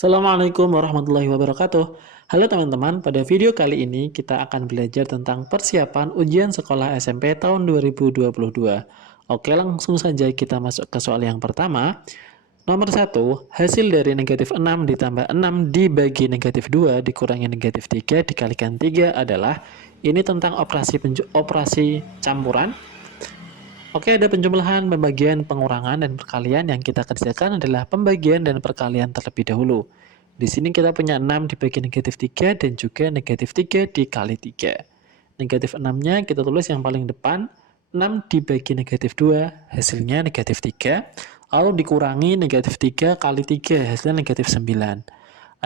Assalamualaikum warahmatullahi wabarakatuh. Halo teman-teman, pada video kali ini kita akan belajar tentang persiapan ujian sekolah SMP tahun 2022. Oke, langsung saja kita masuk ke soal yang pertama. Nomor 1, hasil dari negatif 6 ditambah 6 dibagi negatif 2 dikurangi negatif 3 dikalikan 3 adalah, ini tentang operasi campuran. Oke, ada penjumlahan, pembagian, pengurangan, dan perkalian. Yang kita kerjakan adalah pembagian dan perkalian terlebih dahulu. Di sini kita punya 6 dibagi negatif 3 dan juga negatif 3 dikali 3. Negatif 6-nya kita tulis yang paling depan. 6 dibagi negatif 2, hasilnya negatif 3. Lalu dikurangi negatif 3 kali 3, hasilnya negatif 9.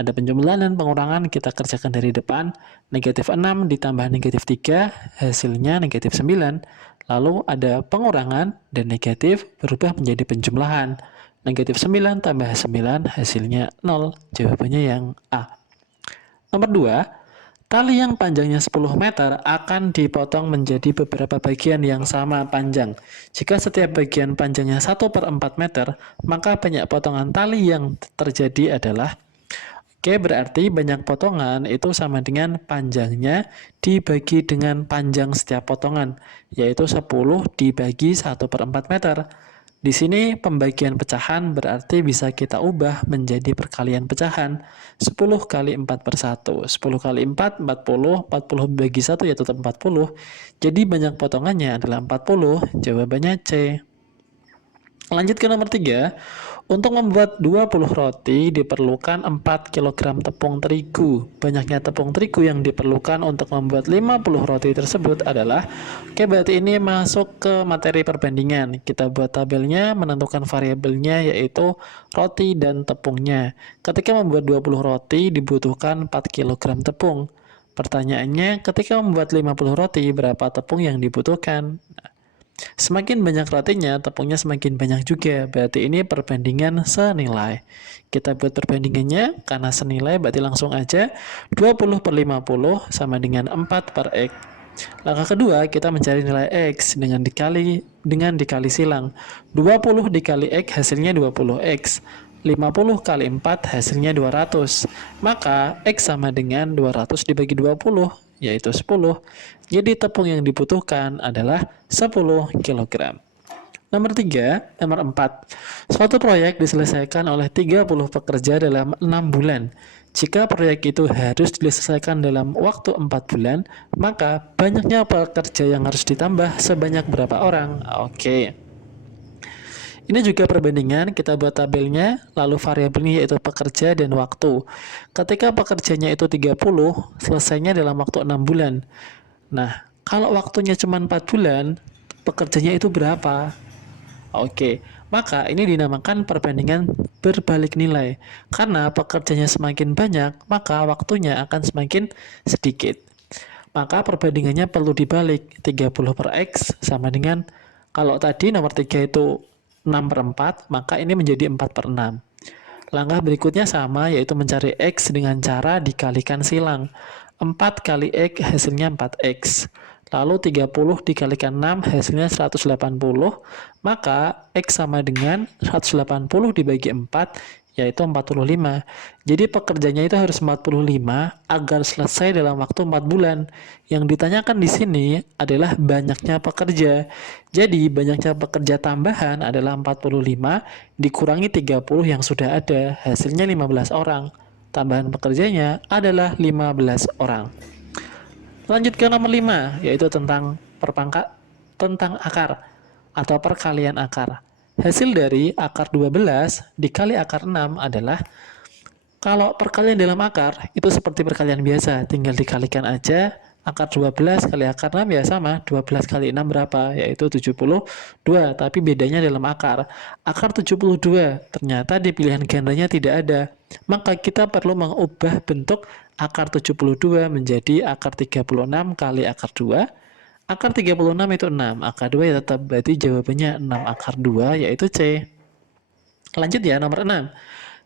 Ada penjumlahan dan pengurangan, kita kerjakan dari depan. Negatif 6 ditambah negatif 3, hasilnya negatif 9. Lalu ada pengurangan dan negatif berubah menjadi penjumlahan. Negatif 9 tambah 9 hasilnya 0. Jawabannya yang A. Nomor 2, tali yang panjangnya 10 meter akan dipotong menjadi beberapa bagian yang sama panjang. Jika setiap bagian panjangnya 1/4 meter, maka banyak potongan tali yang terjadi adalah. Oke, berarti banyak potongan itu sama dengan panjangnya dibagi dengan panjang setiap potongan, yaitu 10 dibagi 1/4 meter. Di sini pembagian pecahan berarti bisa kita ubah menjadi perkalian pecahan. 10 kali 4/1. 10 kali 4, 40. 40 bagi 1 ya tetap 40. Jadi banyak potongannya adalah 40. Jawabannya C. Lanjut ke nomor 3. Untuk membuat 20 roti diperlukan 4 kg tepung terigu. Banyaknya tepung terigu yang diperlukan untuk membuat 50 roti tersebut adalah, oke, berarti ini masuk ke materi perbandingan. Kita buat tabelnya, menentukan variabelnya yaitu roti dan tepungnya. Ketika membuat 20 roti dibutuhkan 4 kg tepung. Pertanyaannya, ketika membuat 50 roti berapa tepung yang dibutuhkan? Semakin banyak rotinya, tepungnya semakin banyak juga. Berarti ini perbandingan senilai. Kita buat perbandingannya, karena senilai berarti langsung aja 20/50 sama dengan 4/X. Langkah kedua, kita mencari nilai X dengan dikali silang. 20 dikali X hasilnya 20X. 50 kali 4 hasilnya 200. Maka X sama dengan 200 dibagi 20, yaitu 10. Jadi tepung yang dibutuhkan adalah 10 kg. Nomor 4. Suatu proyek diselesaikan oleh 30 pekerja dalam 6 bulan. Jika proyek itu harus diselesaikan dalam waktu 4 bulan, maka banyaknya pekerja yang harus ditambah sebanyak berapa orang? Oke. Ini juga perbandingan, kita buat tabelnya, lalu variabelnya yaitu pekerja dan waktu. Ketika pekerjanya itu 30, selesainya dalam waktu 6 bulan. Nah, kalau waktunya cuma 4 bulan, pekerjanya itu berapa? Oke, maka ini dinamakan perbandingan berbalik nilai. Karena pekerjanya semakin banyak, maka waktunya akan semakin sedikit. Maka perbandingannya perlu dibalik. 30/X sama dengan, kalau tadi nomor 3 itu 6/4, maka ini menjadi 4/6. Langkah berikutnya sama, yaitu mencari X dengan cara dikalikan silang. 4 kali X hasilnya 4X. Lalu 30 dikalikan 6 hasilnya 180. Maka X sama dengan 180 dibagi 4, yaitu 45. Jadi pekerjanya itu harus 45 agar selesai dalam waktu 4 bulan. Yang ditanyakan di sini adalah banyaknya pekerja. Jadi banyaknya pekerja tambahan adalah 45 dikurangi 30 yang sudah ada, hasilnya 15 orang. Tambahan pekerjanya adalah 15 orang. Lanjut ke nomor 5, yaitu tentang akar atau perkalian akar. Hasil dari akar 12 dikali akar 6 adalah, kalau perkalian dalam akar itu seperti perkalian biasa, tinggal dikalikan aja. Akar 12 kali akar 6 ya sama, 12 kali 6 berapa? Yaitu 72, tapi bedanya dalam akar. Akar 72, ternyata di pilihan gandanya tidak ada. Maka kita perlu mengubah bentuk akar 72 menjadi akar 36 kali akar 2. Akar 36 itu 6, akar 2 ya tetap, berarti jawabannya 6 akar 2, yaitu C. Lanjut ya, nomor 6.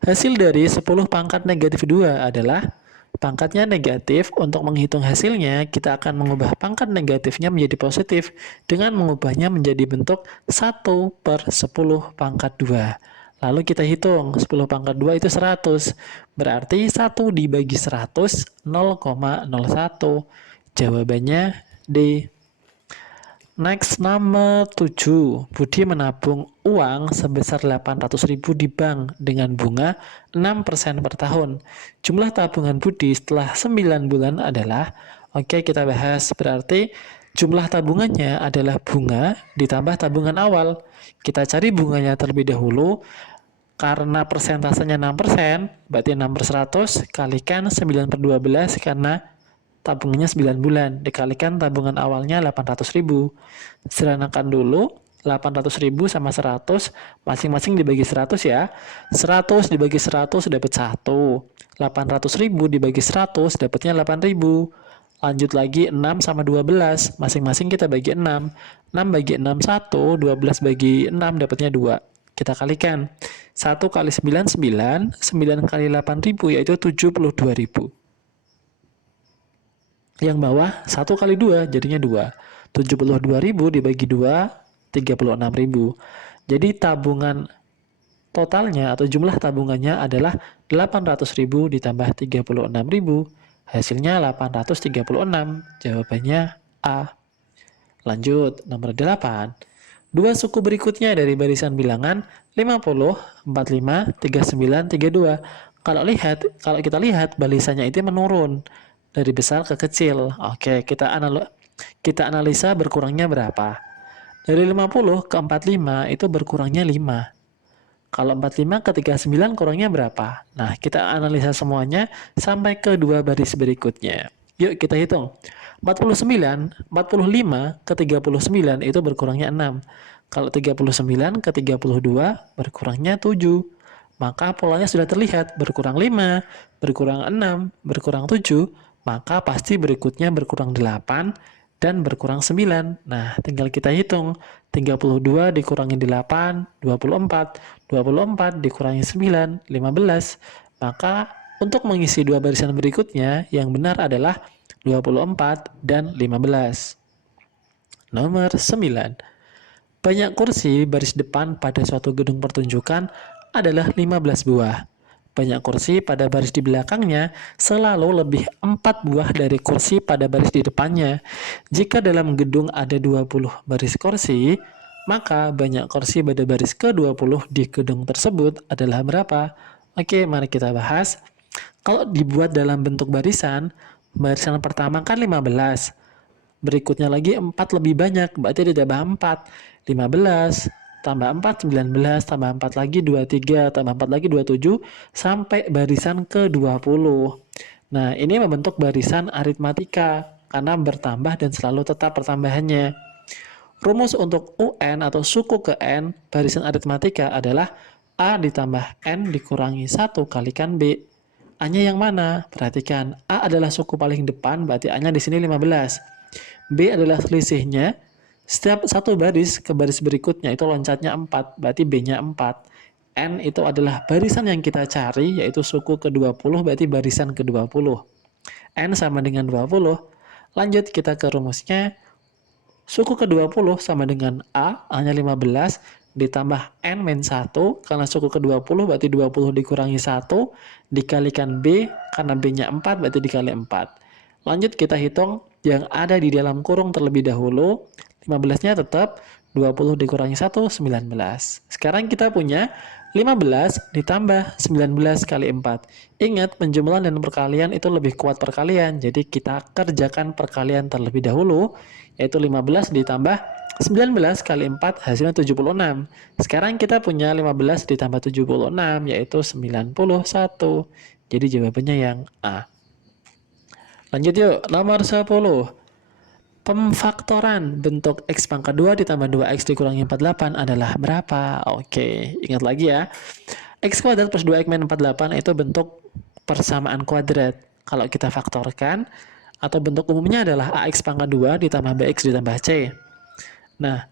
Hasil dari 10 pangkat negatif 2 adalah, pangkatnya negatif. Untuk menghitung hasilnya, kita akan mengubah pangkat negatifnya menjadi positif dengan mengubahnya menjadi bentuk 1/10 pangkat 2. Lalu kita hitung, 10 pangkat 2 itu 100. Berarti 1 dibagi 100, 0,01. Jawabannya D. Next, nomor 7. Budi menabung uang sebesar 800.000 di bank dengan bunga 6% per tahun. Jumlah tabungan Budi setelah 9 bulan adalah, oke kita bahas, berarti jumlah tabungannya adalah bunga ditambah tabungan awal. Kita cari bunganya terlebih dahulu, karena persentasenya 6%, berarti 6 per 100 kalikan 9 per 12 karena tabungannya 9 bulan, dikalikan tabungan awalnya 800.000. Sederhanakan dulu, 800.000 sama 100, masing-masing dibagi 100 ya. 100 dibagi 100 dapat 1. 800.000 dibagi 100 dapatnya 8.000. Lanjut lagi 6 sama 12, masing-masing kita bagi 6. 6 bagi 6 1, 12 bagi 6 dapatnya 2. Kita kalikan. 1 kali 9, 9. 9 kali 8.000 yaitu 72.000. Yang bawah 1 kali 2 jadinya 2. 72.000 dibagi 2, 36.000. Jadi tabungan totalnya atau jumlah tabungannya adalah 800.000 ditambah 36.000. Hasilnya 836. Jawabannya A. Lanjut, nomor 8. Dua suku berikutnya dari barisan bilangan 50, 45, 39, 32. Kalau kita lihat barisannya itu menurun dari besar ke kecil. Oke, kita analisa berkurangnya berapa. Dari 50 ke 45 itu berkurangnya 5. Kalau 45 ke 39 kurangnya berapa? Nah, kita analisa semuanya sampai ke dua baris berikutnya. Yuk kita hitung. 45 ke 39 itu berkurangnya 6. Kalau 39 ke 32 berkurangnya 7. Maka polanya sudah terlihat, berkurang 5, berkurang 6, berkurang 7, maka pasti berikutnya berkurang 8 dan berkurang 9. Nah, tinggal kita hitung. 32 dikurangi 8, 24. 24 dikurangi 9, 15. Maka untuk mengisi dua barisan berikutnya, yang benar adalah 24 dan 15. Nomor 9. Banyak kursi baris depan pada suatu gedung pertunjukan adalah 15 buah. Banyak kursi pada baris di belakangnya selalu lebih 4 buah dari kursi pada baris di depannya. Jika dalam gedung ada 20 baris kursi, maka banyak kursi pada baris ke-20 di gedung tersebut adalah berapa? Oke, mari kita bahas. Kalau dibuat dalam bentuk barisan pertama kan 15. Berikutnya lagi 4 lebih banyak, berarti ditambah 4. 15 tambah 4, 19, tambah 4 lagi 23, tambah 4 lagi 27, sampai barisan ke-20. Nah, ini membentuk barisan aritmatika, karena bertambah dan selalu tetap pertambahannya. Rumus untuk UN atau suku ke N, barisan aritmatika adalah A ditambah N dikurangi 1 kalikan B. A-nya yang mana? Perhatikan, A adalah suku paling depan, berarti A-nya di sini 15. B adalah selisihnya. Setiap satu baris ke baris berikutnya itu loncatnya 4, berarti B-nya 4. N itu adalah barisan yang kita cari, yaitu suku ke-20, berarti barisan ke-20. N sama dengan 20. Lanjut kita ke rumusnya. Suku ke-20 sama dengan A, hanya 15, ditambah N min 1, karena suku ke-20 berarti 20 dikurangi 1, dikalikan B, karena B-nya 4, berarti dikali 4. Lanjut kita hitung yang ada di dalam kurung terlebih dahulu. 15-nya tetap 20 dikurangi 1, 19. Sekarang kita punya 15 ditambah 19 kali 4. Ingat, penjumlahan dan perkalian itu lebih kuat perkalian. Jadi kita kerjakan perkalian terlebih dahulu, yaitu 15 ditambah 19 kali 4 hasilnya 76. Sekarang kita punya 15 ditambah 76 yaitu 91. Jadi jawabannya yang A. Lanjut yuk, nomor 10. Pemfaktoran bentuk X pangkat 2 ditambah 2X dikurangi 48 adalah berapa? Oke, ingat lagi ya. X kuadrat plus 2X min 48 itu bentuk persamaan kuadrat. Kalau kita faktorkan, atau bentuk umumnya adalah AX pangkat 2 ditambah BX ditambah C. Nah,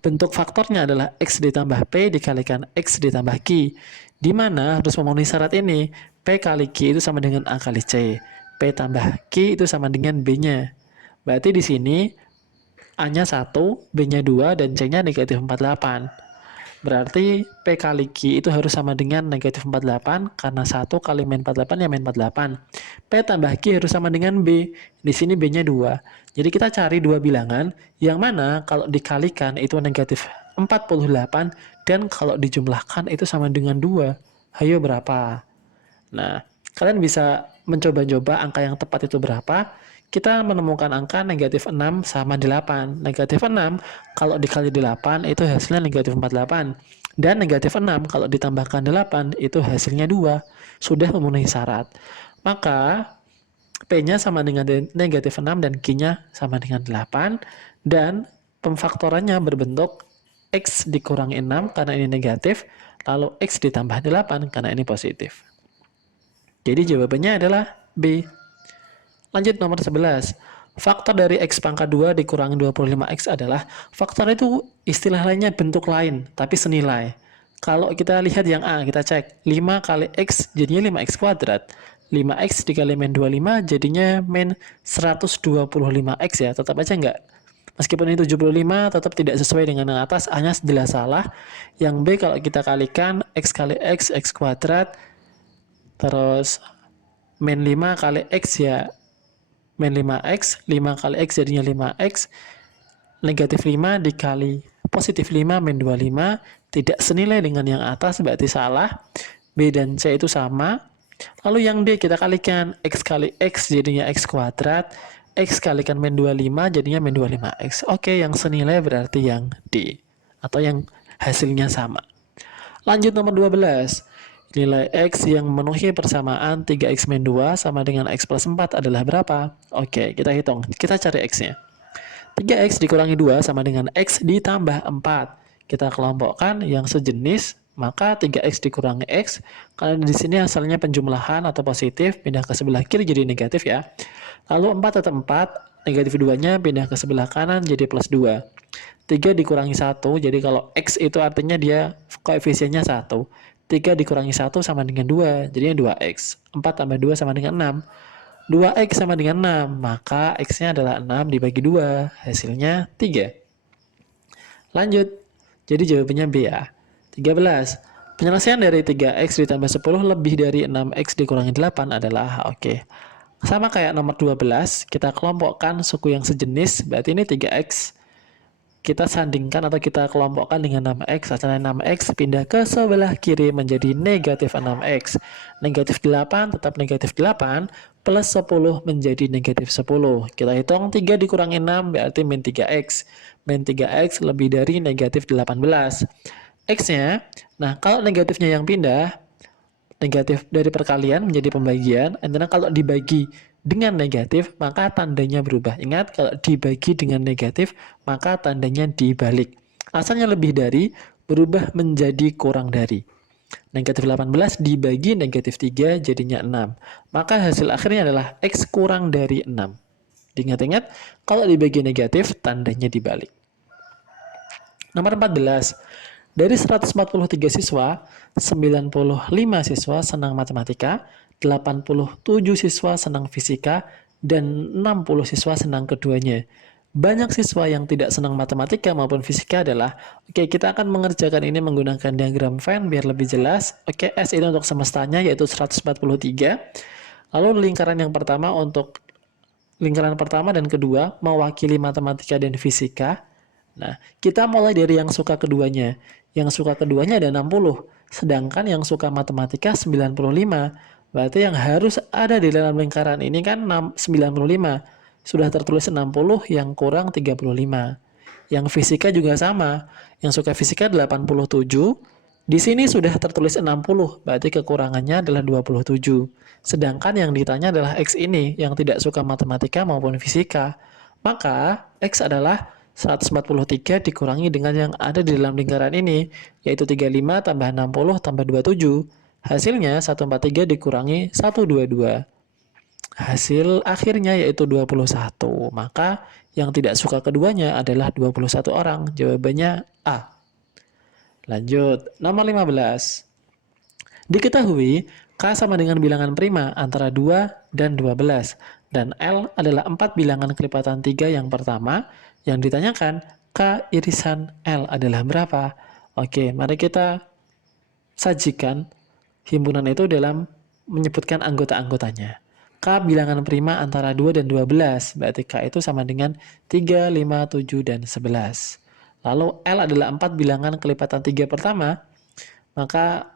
bentuk faktornya adalah X ditambah P dikalikan X ditambah Q. Di mana harus memenuhi syarat ini. P kali Q itu sama dengan A kali C. P tambah Q itu sama dengan B-nya. Berarti di sini A-nya 1, B-nya 2, dan C-nya negatif 48. Berarti P kali Q itu harus sama dengan negatif 48, karena 1 kali min 48 ya min 48. P tambah Q harus sama dengan B. Di sini B-nya 2. Jadi kita cari dua bilangan, yang mana kalau dikalikan itu negatif 48, dan kalau dijumlahkan itu sama dengan 2. Hayo berapa? Nah, kalian bisa mencoba-coba angka yang tepat itu berapa. Kita menemukan angka negatif 6 sama 8. Negatif 6 kalau dikali 8 itu hasilnya negatif 48. Dan negatif 6 kalau ditambahkan 8 itu hasilnya 2. Sudah memenuhi syarat. Maka P-nya sama dengan negatif 6 dan Q-nya sama dengan 8. Dan pemfaktorannya berbentuk X dikurangi 6 karena ini negatif. Lalu X ditambah 8 karena ini positif. Jadi jawabannya adalah B. Lanjut nomor 11. Faktor dari X pangkat 2 dikurangi 25X adalah, faktor itu istilah lainnya bentuk lain, tapi senilai. Kalau kita lihat yang A, kita cek. 5 kali X jadinya 5X kuadrat. 5X dikali min 25 jadinya min 125X ya. Tetap aja enggak. Meskipun ini 75 tetap tidak sesuai dengan yang atas, hanya jelas salah. Yang B kalau kita kalikan X kali X, X kuadrat. Terus min 5 kali X ya min 5X, 5 kali X jadinya 5X, negatif 5 dikali positif 5 min 25, tidak senilai dengan yang atas, berarti salah. B dan C itu sama. Lalu yang D kita kalikan, X kali X jadinya X kuadrat, X kalikan min 25 jadinya min 25X. Oke, yang senilai berarti yang D, atau yang hasilnya sama. Lanjut nomor 12. Nilai X yang memenuhi persamaan 3X min 2 sama dengan X plus 4 adalah berapa? Oke, kita hitung. Kita cari X-nya. 3X dikurangi 2 sama dengan X ditambah 4. Kita kelompokkan yang sejenis, maka 3X dikurangi X. Karena di sini asalnya penjumlahan atau positif, pindah ke sebelah kiri jadi negatif ya. Lalu 4 tetap 4, negatif 2-nya pindah ke sebelah kanan jadi plus 2. 3 dikurangi 1, jadi kalau X itu artinya dia koefisiennya 1. 3 dikurangi 1 sama dengan 2, jadinya 2X. 4 tambah 2 sama dengan 6. 2X sama dengan 6, maka X-nya adalah 6 dibagi 2, hasilnya 3. Lanjut, jadi jawabannya B ya. 13. Penyelesaian dari 3X ditambah 10 lebih dari 6X dikurangi 8 adalah, oke. Sama kayak nomor 12, kita kelompokkan suku yang sejenis, berarti ini 3X. Kita sandingkan atau kita kelompokkan dengan 6X. Asalnya 6X pindah ke sebelah kiri menjadi negatif 6X. Negatif 8 tetap negatif 8, plus 10 menjadi negatif 10. Kita hitung 3 dikurangi 6 berarti min 3X. Min 3X lebih dari negatif 18. X-nya, nah kalau negatifnya yang pindah, negatif dari perkalian menjadi pembagian, dan kalau dibagi dengan negatif, maka tandanya berubah. Ingat, kalau dibagi dengan negatif, maka tandanya dibalik. Asalnya lebih dari, berubah menjadi kurang dari. Negatif 18 dibagi negatif 3, jadinya 6. Maka hasil akhirnya adalah X kurang dari 6. Diingat-ingat, kalau dibagi negatif, tandanya dibalik. Nomor 14. Dari 143 siswa, 95 siswa senang matematika, 87 siswa senang fisika, dan 60 siswa senang keduanya. Banyak siswa yang tidak senang matematika maupun fisika adalah, oke, kita akan mengerjakan ini menggunakan diagram Venn biar lebih jelas. Oke, S ini untuk semestanya yaitu 143. Lalu lingkaran yang pertama untuk lingkaran pertama dan kedua mewakili matematika dan fisika. Nah, kita mulai dari yang suka keduanya. Yang suka keduanya ada 60, sedangkan yang suka matematika 95. Berarti yang harus ada di dalam lingkaran ini kan 95. Sudah tertulis 60, yang kurang 35. Yang fisika juga sama. Yang suka fisika 87. Di sini sudah tertulis 60, berarti kekurangannya adalah 27. Sedangkan yang ditanya adalah X ini, yang tidak suka matematika maupun fisika. Maka X adalah 143 dikurangi dengan yang ada di dalam lingkaran ini, yaitu 35 tambah 60 tambah 27. Hasilnya 143 dikurangi 122. Hasil akhirnya yaitu 21. Maka yang tidak suka keduanya adalah 21 orang. Jawabannya A. Lanjut, nomor 15. Diketahui K sama dengan bilangan prima antara 2 dan 12. Dan L adalah 4 bilangan kelipatan 3 yang pertama. Yang ditanyakan, K irisan L adalah berapa? Oke, mari kita sajikan himpunan itu dalam menyebutkan anggota-anggotanya. K bilangan prima antara 2 dan 12, berarti K itu sama dengan 3, 5, 7, dan 11. Lalu L adalah 4 bilangan kelipatan 3 pertama, maka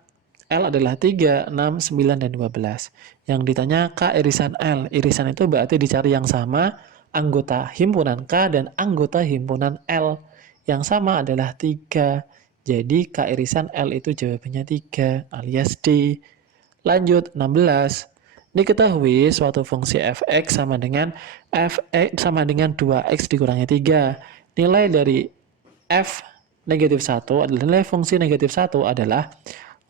L adalah 3, 6, 9, dan 12. Yang ditanya K irisan L. Irisan itu berarti dicari yang sama, anggota himpunan K dan anggota himpunan L. Yang sama adalah 3. Jadi K irisan L itu jawabannya 3 alias D. Lanjut, 16. Diketahui suatu fungsi fx sama dengan fx sama dengan 2x dikurangi 3. Nilai dari f negatif 1 adalah nilai fungsi negatif 1 adalah,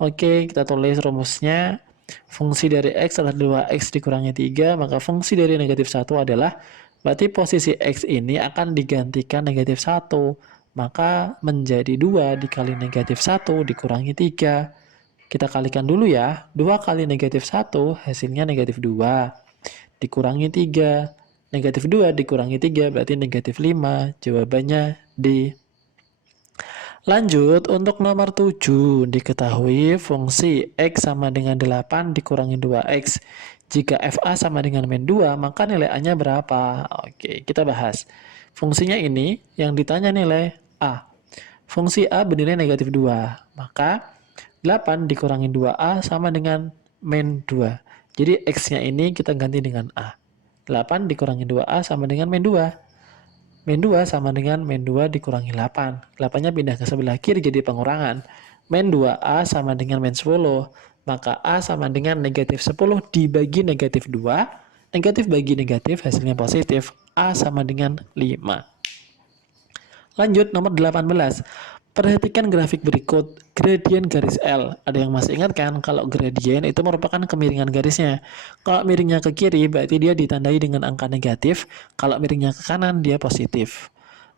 oke, kita tulis rumusnya. Fungsi dari x adalah 2x dikurangi 3, maka fungsi dari negatif 1 adalah, berarti posisi x ini akan digantikan negatif 1. Maka menjadi 2 dikali negatif 1 dikurangi 3. Kita kalikan dulu ya. 2 kali negatif 1 hasilnya negatif 2. Dikurangi 3. Negatif 2 dikurangi 3 berarti negatif 5. Jawabannya D. Lanjut, untuk nomor 7, diketahui fungsi X sama dengan 8 dikurangi 2X. Jika FA sama dengan min 2, maka nilai A-nya berapa? Oke, kita bahas. Fungsinya ini, yang ditanya nilai A. Fungsi A bernilai negatif 2, maka 8 dikurangi 2A sama dengan min 2. Jadi X-nya ini kita ganti dengan A. 8 dikurangi 2A sama dengan min 2. Min 2 sama dengan min 2 dikurangi 8. 8-nya pindah ke sebelah kiri jadi pengurangan. Min 2A sama dengan min 10. Maka A sama dengan negatif 10 dibagi negatif 2. Negatif bagi negatif hasilnya positif. A sama dengan 5. Lanjut, nomor 18. Perhatikan grafik berikut, gradien garis L. Ada yang masih ingat kan kalau gradien itu merupakan kemiringan garisnya. Kalau miringnya ke kiri berarti dia ditandai dengan angka negatif, kalau miringnya ke kanan dia positif.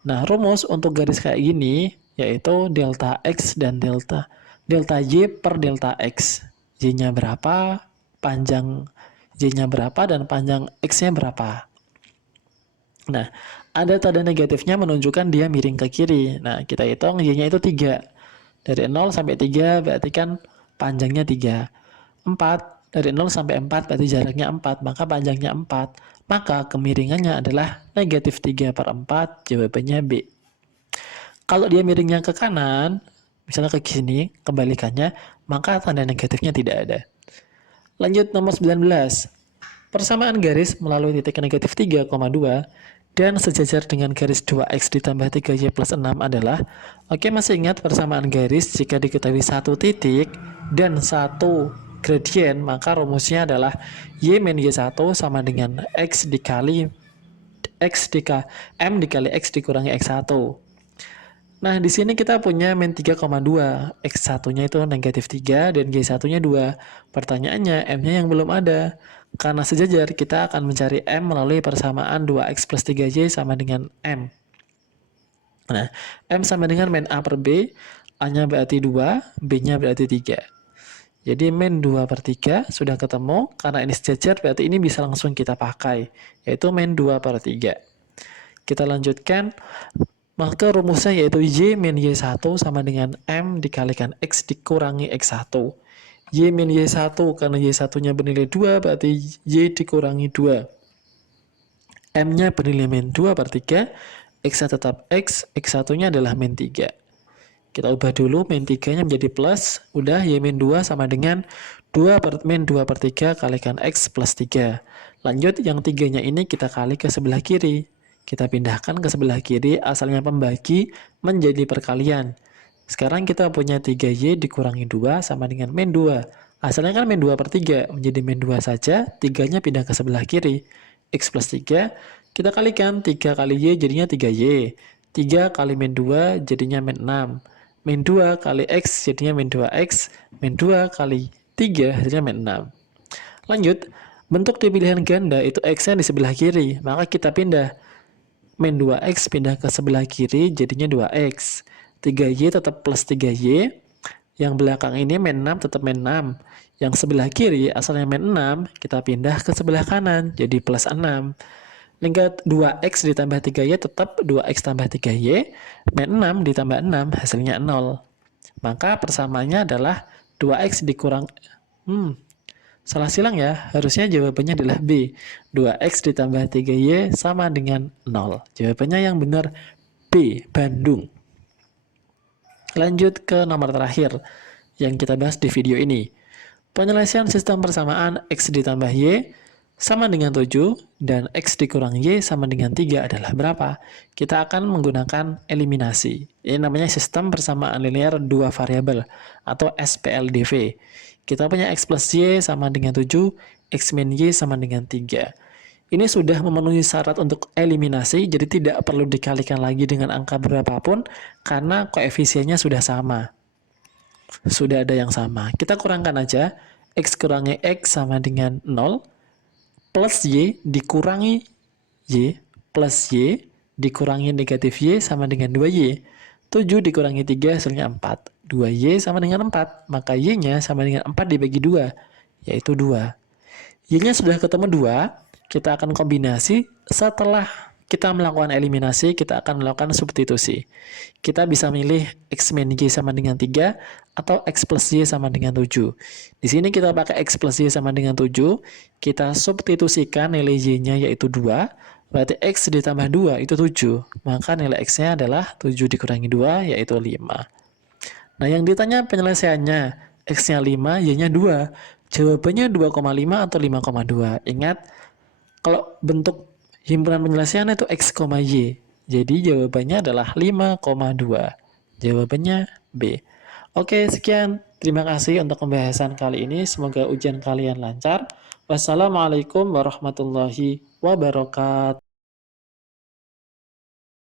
Nah, rumus untuk garis kayak gini yaitu delta X dan delta Y per delta X. Y-nya berapa, panjang Y-nya berapa, dan panjang X-nya berapa. Nah, ada tanda negatifnya menunjukkan dia miring ke kiri. Nah, kita hitung Y-nya itu 3. Dari 0 sampai 3 berarti kan panjangnya 3. 4, dari 0 sampai 4 berarti jaraknya 4, maka panjangnya 4. Maka kemiringannya adalah negatif 3 per 4, jawabannya B. Kalau dia miringnya ke kanan, misalnya ke sini, kebalikannya, maka tanda negatifnya tidak ada. Lanjut, nomor 19. Persamaan garis melalui titik negatif 3,2 dan sejajar dengan garis 2x ditambah 3y plus 6 adalah, oke, masih ingat persamaan garis jika diketahui satu titik dan satu gradien, maka rumusnya adalah y min y1 sama dengan x dikali m dikali x dikurangi x1. Nah, di sini kita punya min 3,2, x1-nya itu negatif 3 dan y1-nya 2. Pertanyaannya, m-nya yang belum ada. Karena sejajar, kita akan mencari M melalui persamaan 2X plus 3Y sama dengan M. Nah, M sama dengan min A per B, A-nya berarti 2, B-nya berarti 3. Jadi min 2 per 3 sudah ketemu, karena ini sejajar berarti ini bisa langsung kita pakai, yaitu min 2 per 3. Kita lanjutkan, maka rumusnya yaitu Y min Y1 sama dengan M dikalikan X dikurangi X1. Y min Y1 karena Y1-nya bernilai 2 berarti Y dikurangi 2. M-nya bernilai min 2 per 3, X-nya tetap X, X1-nya adalah min 3. Kita ubah dulu, min 3-nya menjadi plus, udah Y min 2 sama dengan min 2 per 3 kalikan X plus 3. Lanjut, yang 3-nya ini kita kali ke sebelah kiri. Kita pindahkan ke sebelah kiri, asalnya pembagi menjadi perkalian. Sekarang kita punya 3Y dikurangi 2 sama dengan min 2. Asalnya kan min 2 per 3, menjadi min 2 saja, 3-nya pindah ke sebelah kiri. X plus 3, kita kalikan 3 kali Y jadinya 3Y. 3 kali min 2 jadinya min 6. Min 2 kali X jadinya min 2X. Min 2 kali 3 hasilnya min 6. Lanjut, bentuk di pilihan ganda itu X-nya di sebelah kiri, maka kita pindah. Min 2X pindah ke sebelah kiri jadinya 2X. 3Y tetap plus 3Y. Yang belakang ini min 6 tetap min 6. Yang sebelah kiri asalnya min 6, kita pindah ke sebelah kanan jadi plus 6. Lingkar 2X ditambah 3Y tetap 2X tambah 3Y. Min 6 ditambah 6 hasilnya 0. Maka persamaannya adalah 2x dikurang... salah silang ya. Harusnya jawabannya adalah B. 2x ditambah 3y sama dengan 0. Jawabannya yang benar B, Bandung. Lanjut ke nomor terakhir yang kita bahas di video ini. Penyelesaian sistem persamaan x ditambah y sama dengan 7 dan x dikurang y sama dengan 3 adalah berapa? Kita akan menggunakan eliminasi. Ini namanya sistem persamaan linear dua variabel atau SPLDV. Kita punya x plus y sama dengan 7, x min y sama dengan 3. Ini sudah memenuhi syarat untuk eliminasi, jadi tidak perlu dikalikan lagi dengan angka berapapun karena koefisiennya sudah sama. Sudah ada yang sama. Kita kurangkan aja. X kurangi X sama dengan 0. Plus Y dikurangi Y. Plus Y dikurangi negatif Y sama dengan 2Y. 7 dikurangi 3 hasilnya 4. 2Y sama dengan 4. Maka Y-nya sama dengan 4 dibagi 2. Yaitu 2. Y-nya sudah ketemu 2. Kita akan kombinasi. Setelah kita melakukan eliminasi, kita akan melakukan substitusi. Kita bisa milih X min Y sama dengan 3 atau X plus Y sama dengan 7. Di sini kita pakai X plus Y sama dengan 7. Kita substitusikan nilai Y-nya yaitu 2. Berarti X ditambah 2 itu 7. Maka nilai X-nya adalah 7 dikurangi 2 yaitu 5. Nah yang ditanya penyelesaiannya, X-nya 5, Y-nya 2. Jawabannya 2,5 atau 5,2. Ingat, kalau bentuk himpunan penyelesaian itu X, Y. Jadi jawabannya adalah 5,2. Jawabannya B. Oke, sekian. Terima kasih untuk pembahasan kali ini. Semoga ujian kalian lancar. Wassalamualaikum warahmatullahi wabarakatuh.